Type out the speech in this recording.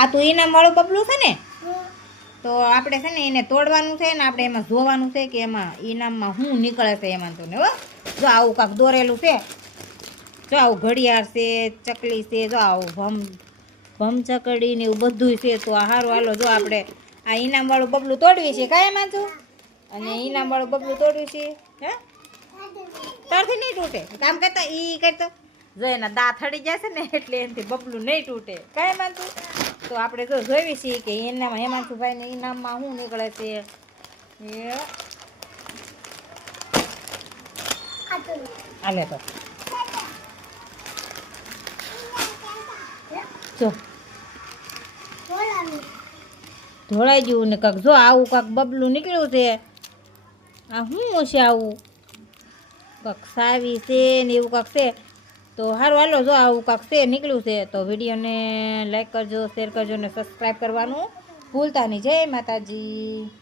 આ તો ઇનામ વાળું બબલું છે ને, તો આપણે છે ને એને તોડવાનું છે ને આપણે એમાં જોવાનું છે કે એમાં ઇનામમાં શું નીકળે છે એમાં તો ને હો. જો આવું કાંક દોરેલું છે, જો આવું ઘડિયાળ છે, ચકલી છે, જો આવું ભમચકડી ને એવું બધું છે. તો આ સારું હાલો જો આપણે આ ઇનામ વાળું બબલું તોડવી છે કાંઈ એમાં છું, અને ઇનામ વાળું બબલું તોડવી છે. હે તારથી નહીં તૂટે, કામ કરતા ઈ કરતો જો એના દાંત હળી જશે ને એટલે એનાથી બબલું નહીં તૂટે કાંઈ માનતું. તો આપણે જો જોઈ છીએ કે એનામાં હેમાંશુભાઈને ઇનામમાં શું નીકળે છે. હાલે તો જો ધોળાઈ ગયું ને કાંક જો આવું કાંક બબલું નીકળ્યું છે. આ શું છે આવું કાંક સાવી છે ને એવું કાંક છે. તો સારું હાલો જો આવું કાંક છે નીકળ્યું છે. તો વિડીયોને લાઈક કરજો, શેર કરજો ને સબસ્ક્રાઈબ કરવાનું ભૂલતા નહીં. જય માતાજી.